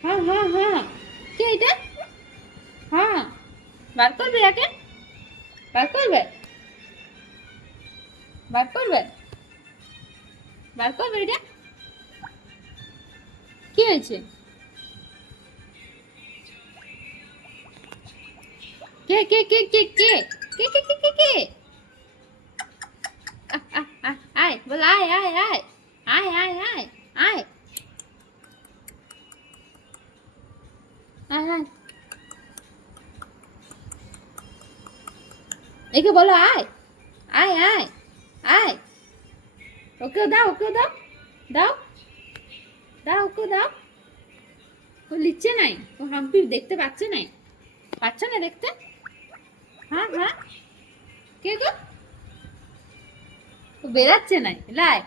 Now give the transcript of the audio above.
হ্যাঁ হ্যাঁ হ্যাঁ, কে এটা? হ্যাঁ, বার করবে একে, বার করবে, বার করবে, বার করবে এটা। কি হয়েছে? কে কে কে কে কে কে কে কে কে কে? আয় বল, আয় আয় আয় আয় আয় আয় আয় আয় আয়, একে বলো আয় আয় আয় আয়। ওকেও দাও, ওকেও দাও, দাও দাও, ওকেও দাও। ও লিখছে নাই, ও হাম্পি দেখতে পাচ্ছে নাই, পাচ্ছে না দেখতে। হ্যাঁ হ্যাঁ, কে গো? ও বেরাচ্ছে নাই লাই।